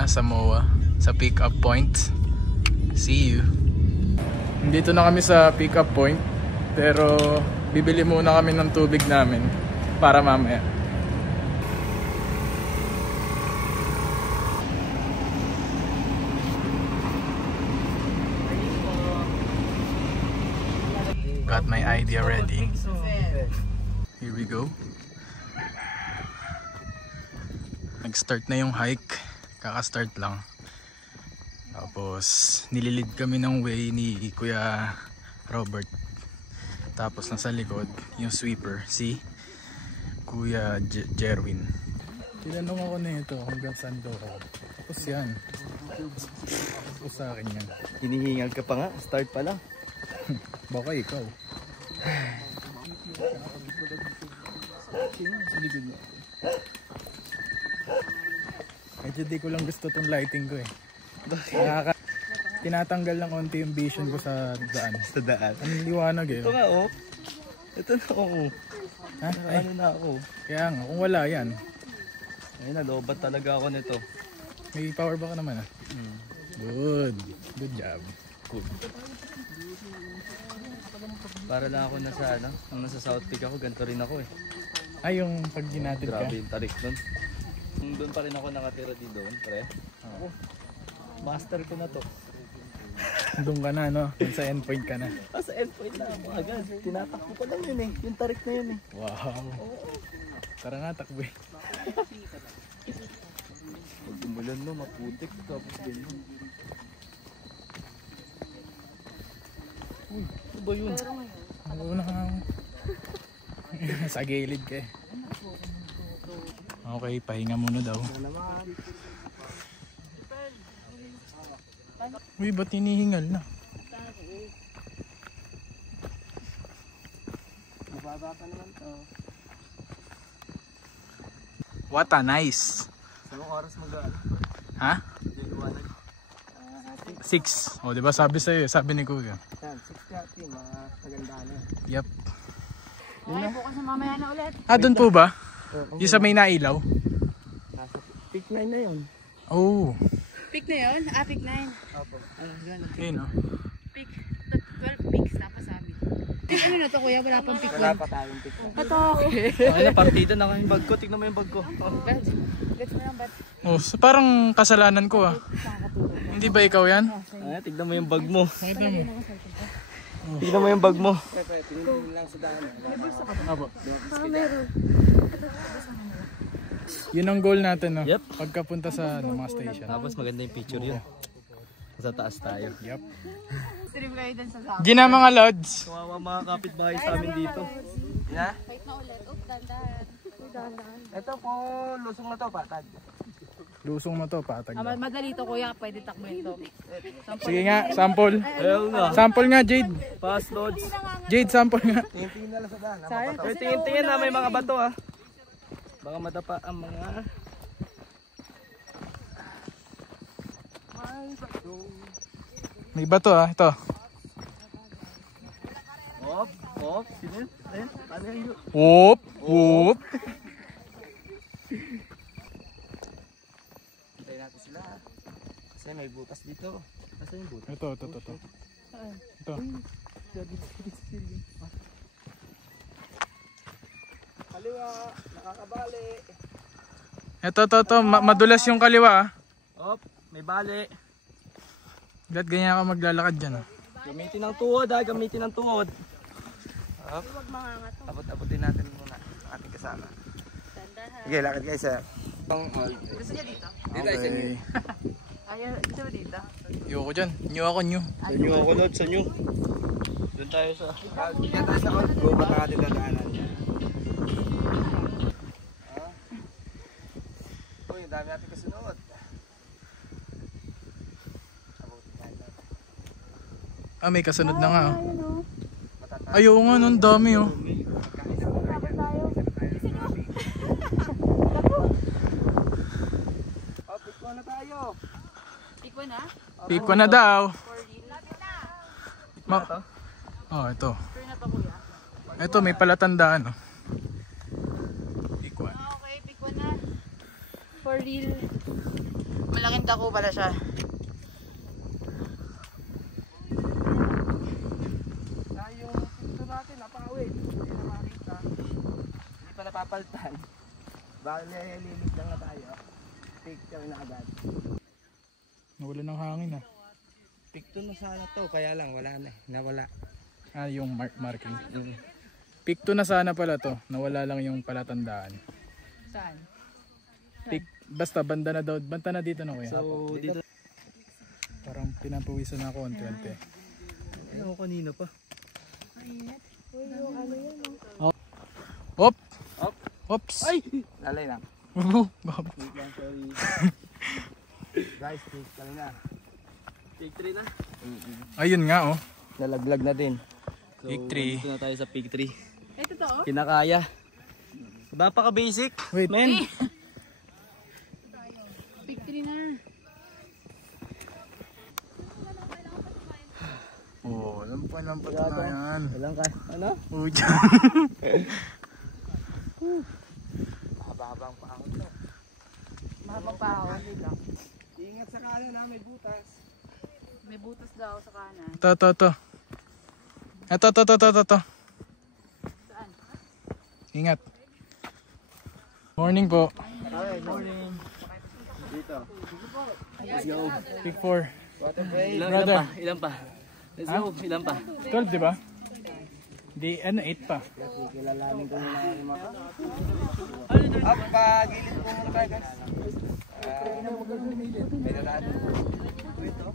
na sa MOA, sa pick up point. See you. Dito na kami sa pick up point, pero bibili muna kami ng tubig namin para mamaya. Got my idea ready. Here we go. Nag-start na yung hike. Kaka-start lang. Tapos nililid kami ng way ni Kuya Robert. Tapos nasa likod yung sweeper, si Kuya Jerwin. Tinanong ako na ito hanggang saan daw ako. Tapos yan. Tapos sa akin yan. Hinihingal ka pa nga, start pa lang. Baka ikaw. Sa likod mo. Medyo di ko lang gusto tong lighting ko eh. Tinatanggal lang konti yung vision ko sa daan. Sa daan? Ang liwanag eh. Ito nga oh. Ito na oh. Ha? Ano na ako. Kaya nga, kung wala yan. Ay nalobat talaga ako nito. May power ba ka naman ah? Good. Good job. Cool. Para lang ako nasa ano, nung nasa South Peak ako, ganito rin ako eh. Ay, yung pag ginatid ka? Grabe yung tarik nun. Doon pa rin ako nakatira di doon, pre. Master ko na to. Doon ka na, no? Doon sa endpoint ka na. Sa endpoint na ako agad. Tinatakbo ko lang yun eh. Yung tarik na yun eh. Wow. Tara nga, takbo eh. Pag umulan no, maputik. Tapos ganyan. Uy, ano ba yun? Una ka sa gilid ka eh. Okay, pahinga muna daw. Uy, ba't hinihingal na? Mababa pa naman to. What a nice! Sa oras mag-aano? Ha? Liwanag. 6. O, diba sabi sa'yo, sabi ni Kuya. Yan, 6:30, mga kagandahan na. Yep. Ay, bukas na mamaya na ulit. Doon po ba? Yung sa may nailaw? Nasa peak 9 na yun. Oh. Peak na yun? Peak 9. Opo. Ayun o. Peak 12 peaks tapos sabi. Peak ano na to kuya? Wala pang peak 1. Wala pa tayong peak 1. Ito. Ay na, partida na yung bag ko. Tignan mo yung bag ko. Gets mo lang ba't? Oh, so parang kasalanan ko ah. Hindi ba ikaw yan? Ay, tignan mo yung bag mo. Tignan mo. Tignan mo yung bag mo. Yun ang goal natin, no? Yep. Pagkapunta sa mga station. Tapos maganda yung picture yun. Sa taas tayo. Yep. Stream kayo dun sa sako. Gina mga lods. Kawawa mga kapitbahay sa amin dito. Yeah? Wait na ulit. Oh, dandan. Ito po, lusong na to, patag. Lusong na to, patag. Madali to kuya. Pwede takbuhin to. Sige nga, sample. Ayun nga. Sample nga, Jade. Pass loads. Jade, sample nga. Tingin-tingin na lang sa daan. Tingin-tingin na may mga bato ah. Baka madapa ang mga... May bato ah, ito. Op, sinin. Ano yun? Whoop, whoop. Hintayin natin sila. Kasi may butas dito. Kasi yung butas. Ito. Ito. Kaliwa, nakakabali. Ito. Madulas yung kaliwa ah. Op, may bali. Ba't ganyan ka maglalakad dyan ah? Gamitin ng tuhod ah, gamitin ng tuhod. Op. Abot-abotin natin muna ang ating kasama. Sige, lakad kayo sa... Gusto niya dito? Dito ay sa inyo. Ayaw, gusto mo dito? Ayoko dyan. New ako, new. Sa inyo ako, Lord, sa inyo. Doon tayo sa... Diyan tayo sa gubat na ating dadaanan. Uy, ang dami natin kasunod. May kasunod na nga. Ayaw nga, ang dami oh. Pikwa na tayo. Pikwa na? Pikwa na daw. Pikwa na to? Ito. Sure na to kuya? Ito, may palatandaan oh. Pikwa. Okay, pikwa na. For real. Malaking dako pala siya. Yung pinto natin, napakawin. Hindi na makita. Hindi pa napapaltan. Baka lilit lang na tayo. Picture na agad. Nawala ng hangin ah. Picture na sana to, kaya lang wala na. Nawala. Ah, yung marking. Pick 2 na sana pala to. Nawala lang yung palatandaan. Saan? Basta banda na daw. Banta na dito na kuya. So, dito. Parang pinapawisan ako on 20. Ayun, kanina pa. Hop! Hop! Oops! Ay! Lalay lang. Sorry. Guys, take kami na. Take 3 na. Ayun nga oh. Nalaglag na din. Pick 3. Dito na tayo sa pick 3. Ito to oh. Kinakaya. Napaka-basic. Wait. Men. Pick 3 na. Oh, lampan na yan. Walang ka. Ano? Uy. Haba-habang paahon to. Mahabang pa ako. Ingat sa kanan na, may butas. May butas daw sa kanan. Ito. Ito. Saan? Ingat. Morning po. Hi, morning. Dito. Let's go. Pick 4. Ilan pa? Let's go. Ilan pa? 12 di ba? Di, 8 pa. Kilalanin ko muna yung mga. Up, gilid po muna tayo guys. May nalaan. Ito.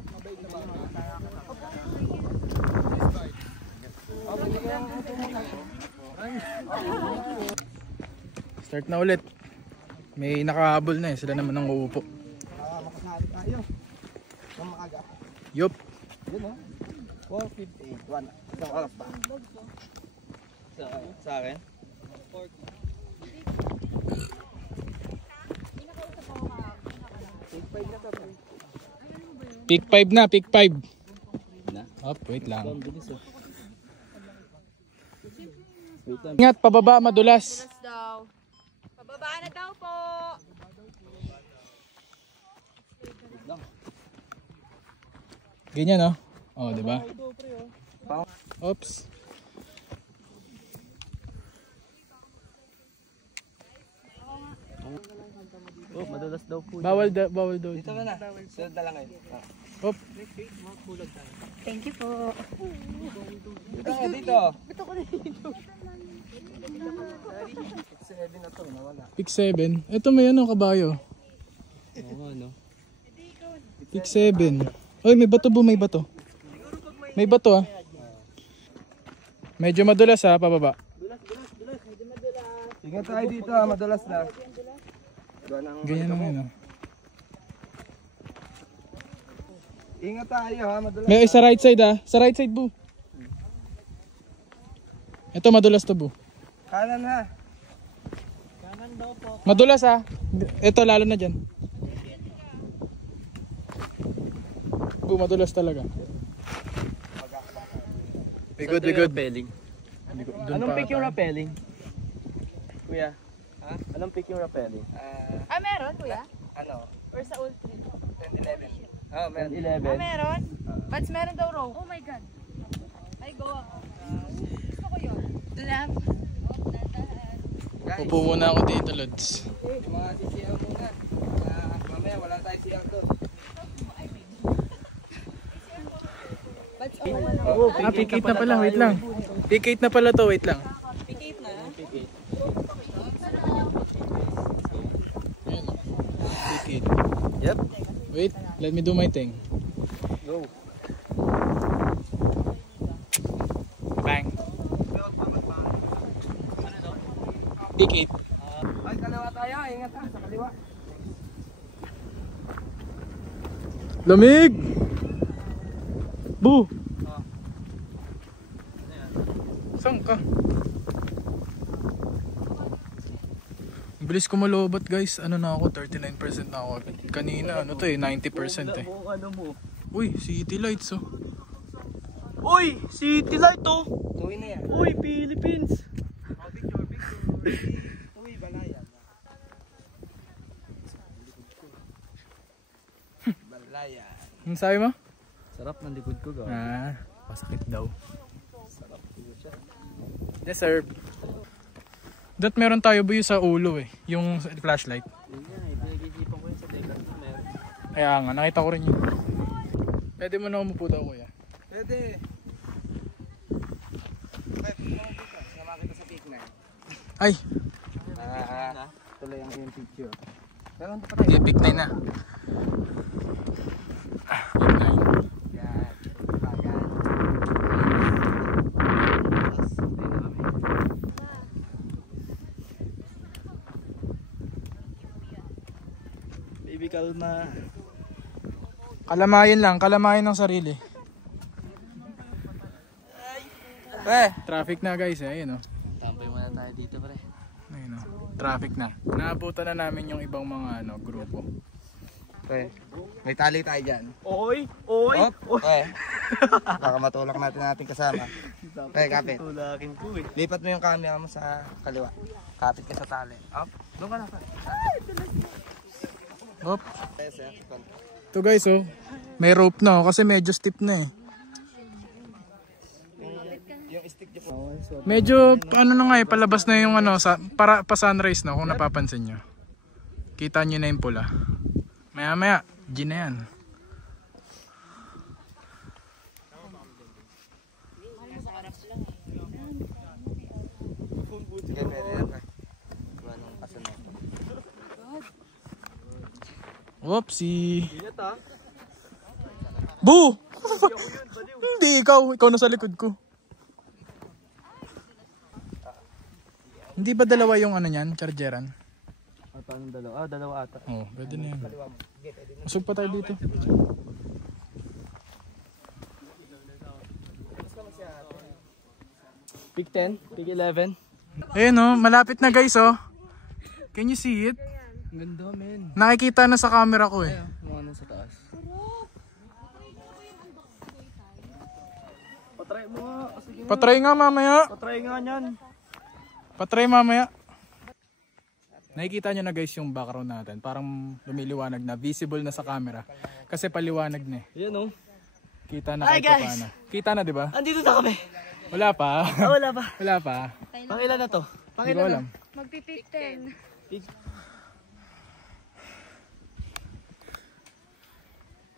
Start na ulit. May nakahabol na eh. Sila naman ang uupo. Makasali tayo. Nang maaga. Yup. Yun o. 4:51. Isang oras pa. Sa akin? Pick 5 na, pick 5. Na? Up, wait lang. Bilis oh. Wait lang. Ingat, pababa, madulas. Butas daw. Pababa na daw po. Ganyan oh. Oh, di ba? Oops. Oh, madulas daw po. Bawal daw. Dito ka na. Sunod na lang ngayon. Hop. Thank you po. Dito ka dito. Ba't ako na dito? 7 na to, nawala. Pick 7. Ito may ano, kabayo. Oo, ano? Pick 7. Oy, may bato po, may bato. May bato ah. Medyo madulas ha, pababa. Ingat tayo dito madulas na. Ganyan na ngayon. Ingat tayo madulas. May sa right side ah. Sa right side bu. Ito madulas to bu. Kanan ha. Madulas ah. Ito lalo na dyan. Bu, madulas talaga. Be good. Rappelling. Anong pick yung rappelling? Kuya? Ha? Anong pick yung rappelling? Meron kuya? Ano? Or sa old tree? 10-11. Ah, meron. 11. Meron? Bats meron daw row. Oh my god. Ay, go ako. Gusto ko yun. Love. Upo muna ako dito, Lods. Yung mga CCR muna. Mamaya wala tayong CR doon. Ah, pick 8 na pala, wait lang. Pick 8 na pala to, wait lang. Pick 8 na? Pick 8. Pick 8. Yep. Wait, let me do my thing. Go. Bang. Pick 8. Ay, kaliwa tayo. Ingat ha, sa kaliwa. Lamig! Bu! Saan ka? Bilis ko malobat guys. Ano na ako? 39% na ako. Kanina ano to eh, 90% eh. Ano mo? Uy, city lights oh. Uy! City light oh! Tuwi na yan. Uy, Philippines! Picture. Uy, balayan. Ang sabi mo? Sarap ng likod ko gaw. Masakit daw. Sarap po siya. Yes sir. Dot meron tayo buyo sa ulo eh. Yung flashlight. Yun nga eh. Pinag-isipan ko yun sa Decathlon na meron. Kaya nga, nakita ko rin yun. Pwede mo na umupo daw kuya. Pwede. Pwede mo dito. Sama kita sa peak na. Ay! Tuloy ang yung picture. Pero ano pa tayo? Okay, big 9 na. Big 9. Yan. Yan. Baby kalma. Kalamayin lang, kalamayin ng sarili. Traffic na guys, ayun oh. Tambay muna tayo dito pre. Ayun oh. Traffic na. Naabutan na namin yung ibang mga grupo. May tali tayo dyan. Oy! Oy! Baka matulak natin kasama. Kapit. Tulakin ko eh. Lipat mo yung camera mo sa kaliwa. Kapit ka sa tali. Up. Doon ka na pa. Hop. Ito guys oh. May rope na oh, kasi medyo steep na eh. Yung stick dyan. Medyo ano na nga eh, palabas na yung para pa sunrise na kung napapansin nyo. Kita nyo na yung pula. Maya maya, G na yan. Sige, pwede na pa. Anong kasunod? Whoopsie. Ingat ha. Boo! Hindi, ikaw nasa likod ko. Hindi ba dalawa yung niyan, chargeran? Paano dalawa? Dalawa ata. Oo, pwede na yan. Masog pa tayo dito. Pick 10, pick 11. Ayun oh, malapit na guys oh. Can you see it? Ang ganda men. Nakikita na sa camera ko eh. Mga nasa taas. Patry mo nga. Sige nga. Patry nga mamaya. Patry nga nyan. Patry mamaya. Nakikita nyo na guys yung background natin. Parang lumiliwanag na. Visible na sa camera. Kasi paliwanag na eh. Yan oh. Kita na Hi, kahit guys! paano. Kita na di ba? Andito na kami. Wala pa. Wala pa. Wala pa. Pang ilan na to? Pang Hindi ko ilan na? alam. Magpipick 10.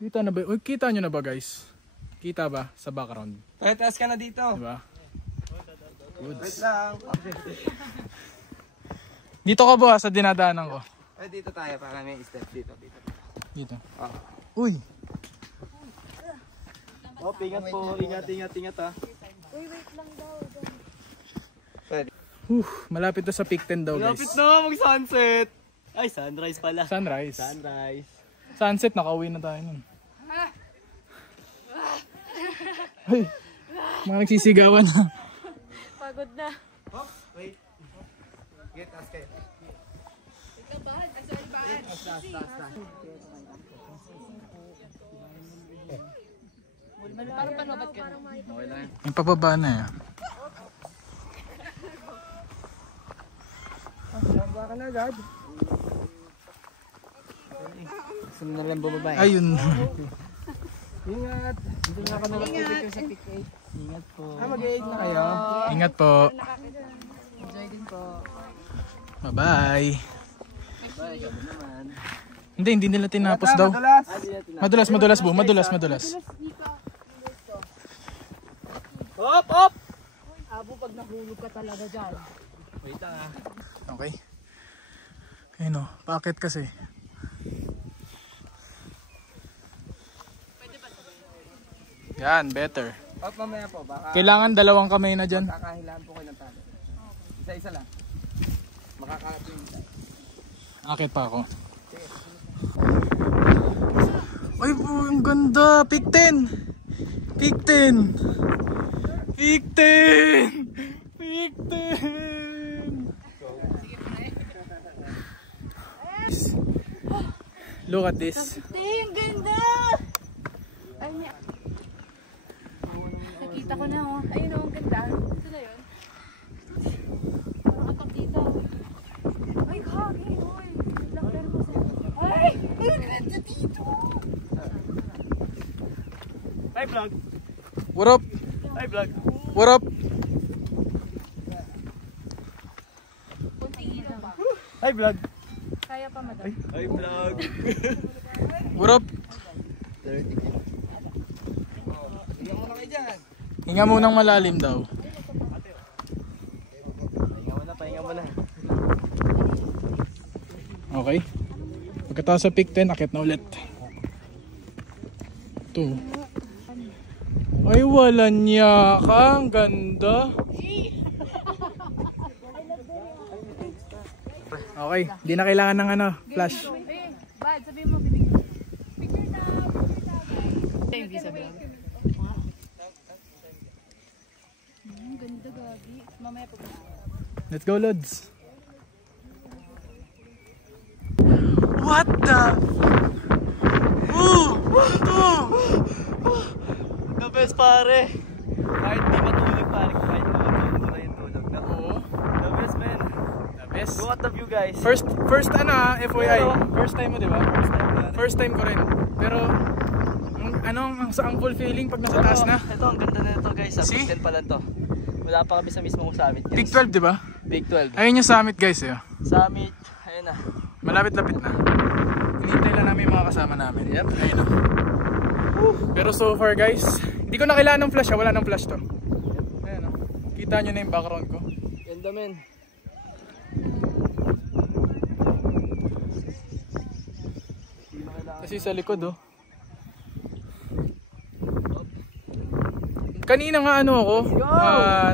Kita na ba? Uy, kita nyo na ba guys? Kita ba sa background? Taas ka na dito. Di ba? Wait lang. Dito ka ba sa dinadaanan ko? Dito tayo para may step dito. Dito. Ah. Uy. Oh, ingat po. Ingat ha. Uy, wait lang daw. Pwede. Malapit na sa peak 10 daw guys. Lapit na mag-sunset. Ay, sunrise pala. Sunrise. Sunrise. Sunset, nakauwi na tayo nun. Ay, mga nagsisigawan na. Pagod na. Oh, wait. Get taas kayo. Ikaw ba? Sorry ba? Taas. Parang panobat ka na. Okay lang. Yung pababa na eh. Baba ka na agad. Gusto mo na lang bumaba eh. Ayun. Ingat. Hindi nga ako nakapipicture sa pick 8. Ingat po. Mag-8 na kayo. Ingat po. Enjoy din po. Bye-bye. Bye, gabi naman. Hindi nila tinapos daw. Madulas bu, madulas. Hop, hop! Abo, pag nahulog ka talaga dyan. Wait lang ha. Okay. Ayun o, paakit kasi. Yan, better. Up mamaya po. Baka Kailangan dalawang kamay na dyan. kakahilaan po kayo ng talo. Isa-isa lang. Makakating isa. Akit pa ako. Ay po, ang ganda. Pick 10. Pick 10. Pick 10. Pick 10. Look at this. Ang ganda! Ay, nakita ko na oh. Ayun oh, ang ganda. Ito na yun. Parang atak dito. Ay, kagi. Ay, ang ganda dito. vlog. What up? Hi, vlog. What up? Kunting ilaw pa. Hi, vlog. Kaya pa, madam. Hi, vlog. What up? Hindi mo na kayo dyan. Hinga munang malalim daw. Pahinga mo na. Okay. Pagkatapos sa pick 10, akit na ulit. Ito. Ay, wala niya ka. Ang ganda. Okay, di na kailangan ng ano, flash. Eh, bad, sabihin mo, bibig. Picture na, Hindi sabihin. Ganda, gabi. Mamaya pag Let's go, Lods. What the? Ito! The best, pare. Kahit di matulog, pare. Kahit di matulog mo na yung tulog. Oo. The best, man. The best. Go at the view, guys. First ano FYI. First time mo, di ba? First time, pare. First time ko rin. Pero, ang fulfilling pag nasa taas na. Ito, ang ganda na ito, guys. Sa See? Big 10 pa lang to. Wala pa kami sa mismong summit, guys. Big 12, di ba? Big 12. Ayun yung summit, guys. Eh. Summit. Ayun na. Malapit-lapit na. Hinihintay lang namin yung mga kasama namin. Yep. Ayun na. Pero so far, guys, hindi ko na kailangan ng flash. Wala nang flash to. Ayun na. Kita nyo na yung background ko. Ganda, men. Kasi sa likod, oh. Kanina nga ano ako,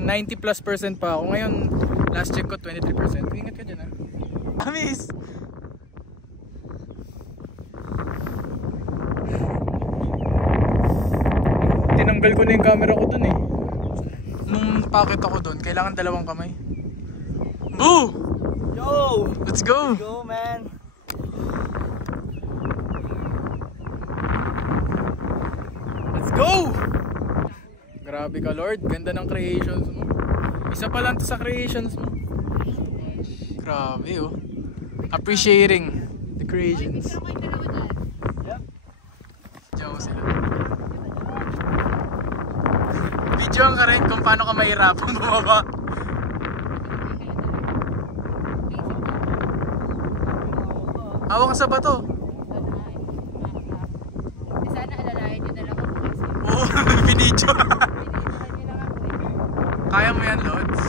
90+% pa ako. Ngayon, last check ko 23%. Ingat ka dyan, ha. Amis! Tinanggal ko na yung camera ko dun, eh. Nung packet ako dun, kailangan dalawang kamay. Boo! Yo! Let's go! Go, man! Let's go! Grabe ka, Lord. Ganda ng creations mo. Isa pa lang to sa creations mo. Grabe, oh. Appreciating the creations. Diyan sila. Videoan ka rin kung paano ka mahirapang bumaba. Hawak ka sa bato. Sana alalayan nyo na lang ako kasi. Oo, binidyo. Pinilihan nyo lang ako eh. Kaya mo yan, Lods.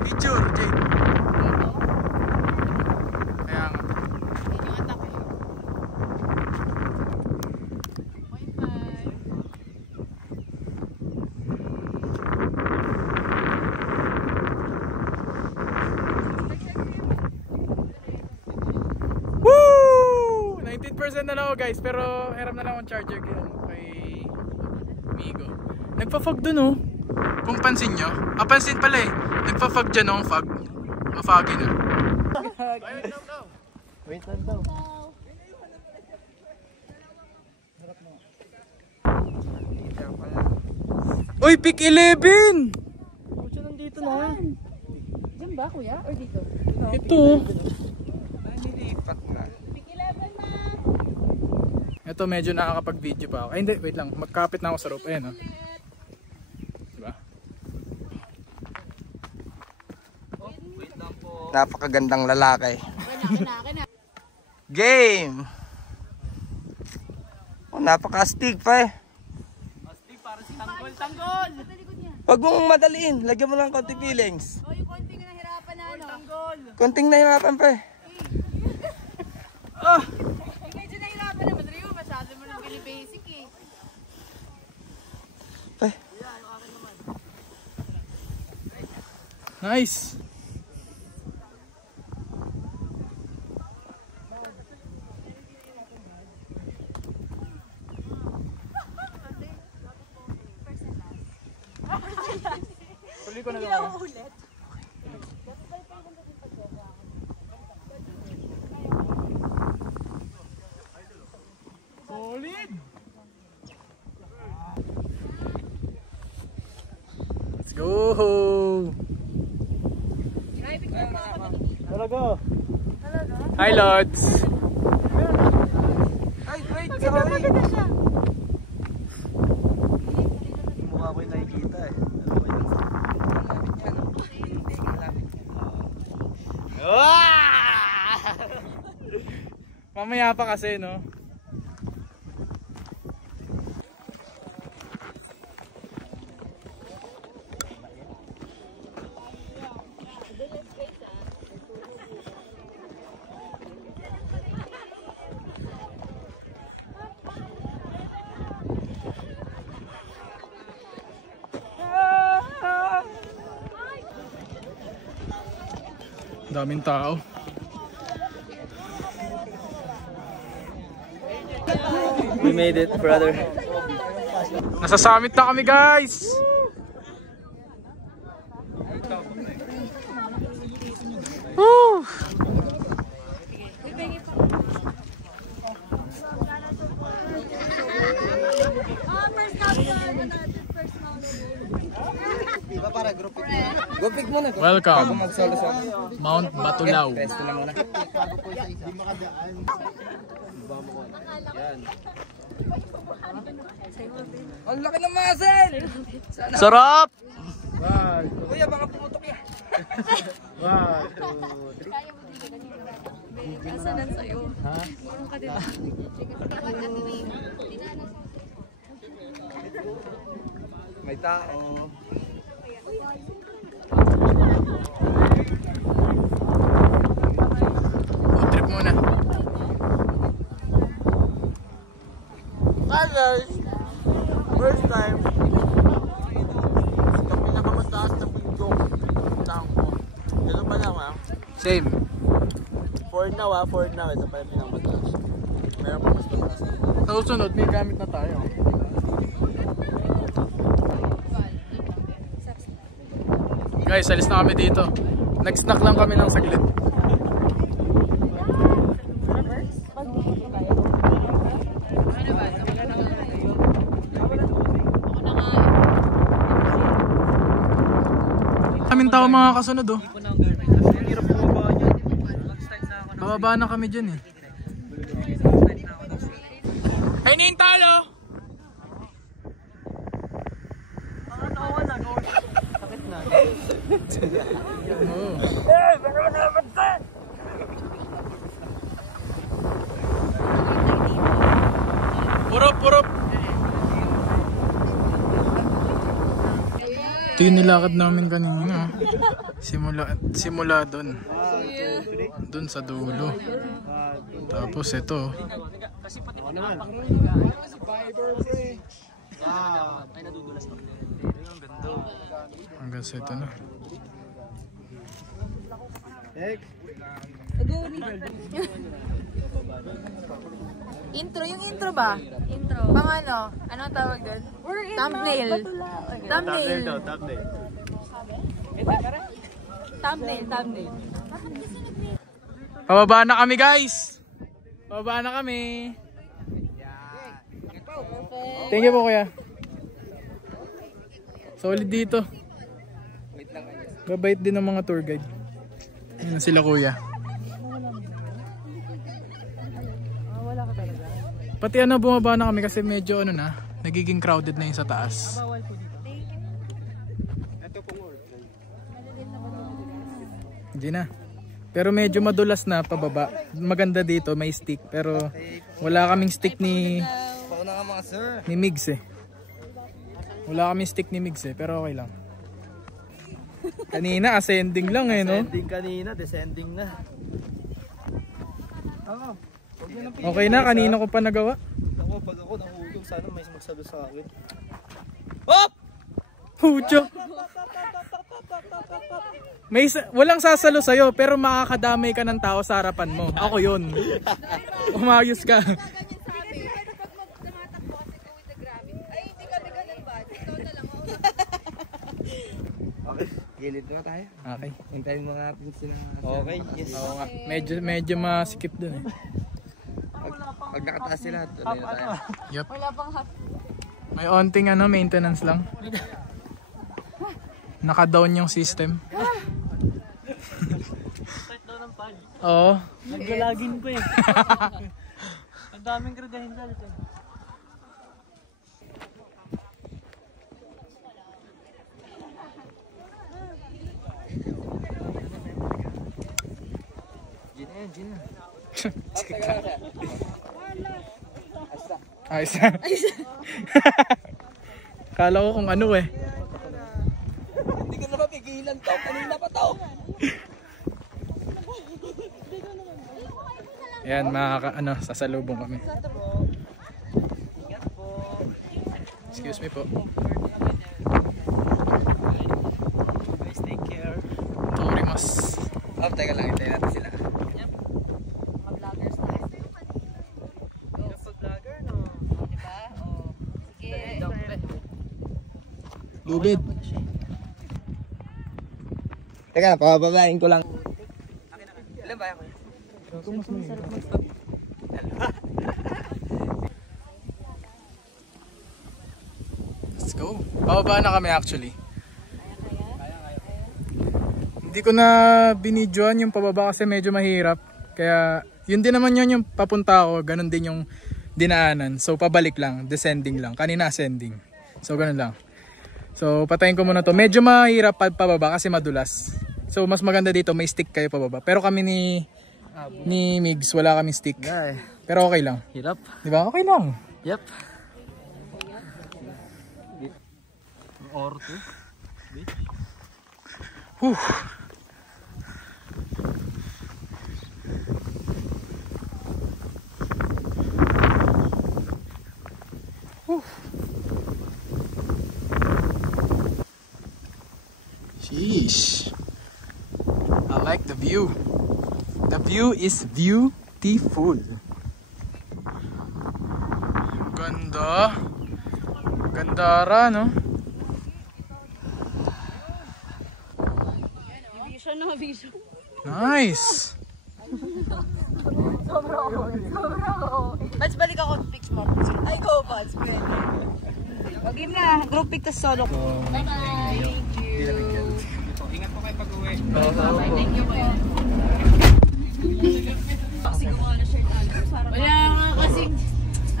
Picture, Jake. Dito, Kaya nga. yun yung attack eh. 19% na lang ako, guys, pero hiram na lang akong charger kay Migo. Nagpa-fog dun, oh. Kung pansin nyo, pansin pala eh. Nagpa-fog dyan, oh, fog. Ma-foggy na. Wait lang daw. Uy, pick 11! Pucha, nandito na. Diyan ba kuya? Or dito? Ito, oh. Nilipat na. Pick 11 na! Ito, medyo nakakapag-video pa ako. Ay, hindi, wait lang. Magkapit na ako sa rope. Ayan, oh. Diba? Wait lang po. Napakagandang lalaki. Akin na. Game! Oh, napaka-astig pa eh. Astig para si Tanggol. Tanggol! Sa likod niya. Huwag mong madaliin. Lagyan mo lang konti feelings. O yung konting nahirapan na ano. Tanggol! Konting nahirapan pa eh. Eh, medyo nahirapan naman Rio. Masyado mo lang basic eh. Pa. Nice! Tuloy ko na lang. Solid! Let's go! Talaga. Hi, Lods! Ay, wait! Maganda siya. Yung mukha ko yung nakikita eh. Ano ba yun? Malapit yan. Hindi, malapit yan. Mamaya pa kasi, no? Daming tao. We made it, brother. Nasa summit na kami, guys. Woo! Go pick muna. Welcome, Mag-solo sa Mount Batulaw. Pesto na muna. Ang laki ng muscle! Sarap! Kuya, baka pumutok yan. 1, 2, 3. Kasanan sa'yo. Meron ka din. May tao. Food trip muna. Hi guys! First time. Ito pinakamataas na bundok. Puntahan ko. Ito pa lang ha. Same. For now. Ito pa yung pinakamataas. Meron pa mas mataas. Sa susunod, may gamit na tayo. Guys, alis na kami dito. Nag-snack lang kami ng saglit. Kaming tao mga kasunod, oh. Bababa na kami dyan, eh. Ay, nintalo! Purop! Ito yung nilakad namin kanina. Simula doon. Doon sa dulo. Tapos ito. Hanggang sa ito na. Yung intro ba? Intro. Pang ano? Anong tawag doon? Thumbnail. Thumbnail. Pababa na kami, guys. Pababa na kami. Thank you po, kuya. Solid dito. Babait din ng mga tour guide. Yan sila, kuya. Pati ano, bumaba na kami kasi medyo ano na, nagiging crowded na yun sa taas. Hindi na. Pero medyo madulas na pababa. Maganda dito, may stick. Pero wala kaming stick ni Migs eh. Wala kaming stick ni Migs eh, pero okay lang. Kanina ascending lang eh, no? Ascending kanina, descending na. Okay na, kanina ko pa nagawa. Ako, pag ako nahulog, sana may magsabi sa akin. Hop! Pucho! Walang sasalo sa'yo, pero makakadamay ka ng tao sa harapan mo. Ako yun. Umayos ka. Okay, gilid na tayo. Okay. Hintayin mo nga natin sila. Okay, yes. Oo nga. Medyo masikip dun eh. Pag nakataas sila, tuloy na tayo. Yup. Wala pang half. May onting ano, maintenance lang. Naka-down yung system. Oo. Naglalagin ko eh. daming gradahin dito. Gin na. Ayos na. Kala ko kung ano eh. Hindi ka na mapigilan to. Kanina pa to. Ayan, sasalubong kami. Excuse me po. Guys, take care. Torimas. Oh, teka lang. Hintayin natin sila. Mga vloggers na. Vlogger, no? Diba? O, sige. Lubid. Teka lang, pababain ko lang. Ilan ba ako? Let's go. Pababa na kami actually. Hindi ko na binidyoan yung pababa kasi medyo mahirap. Kaya yun din naman yun yung papunta ako. Ganon din yung dinaanan. So pabalik lang. Descending lang. Kanina ascending. So ganon lang. So patayin ko muna to. Medyo mahirap pababa kasi madulas. So mas maganda dito may stick kayo pababa. Pero kami ni Migs wala kaming stick. Pero okay lang. Hirap. Di ba? Okay lang. Yep. Or two. Whew. Sheesh. I like the view. The view is beautiful. Ganda. Gandara, no? Vision no, vision. Nice. Bats, balik ako pics mo. Ay, go, Bats. Wag yun na. Group pic tas solo. Bye-bye. Thank you. Ingat po kayo pag-uwi. Thank you po. Wala nga kasing...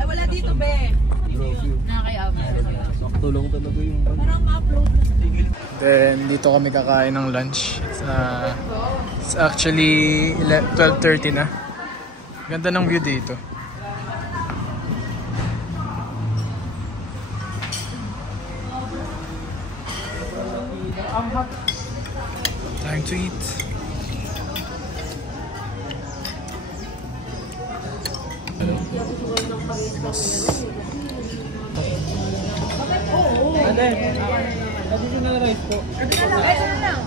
Ay, wala dito, be. Nakakayabot. Tulong talaga yung Parang ma-upload na. Then dito kami kakain ng lunch. It's actually 12:30 na. Ganda ng view dito. Time to eat. Ate, dito na rice po. Ito na lang.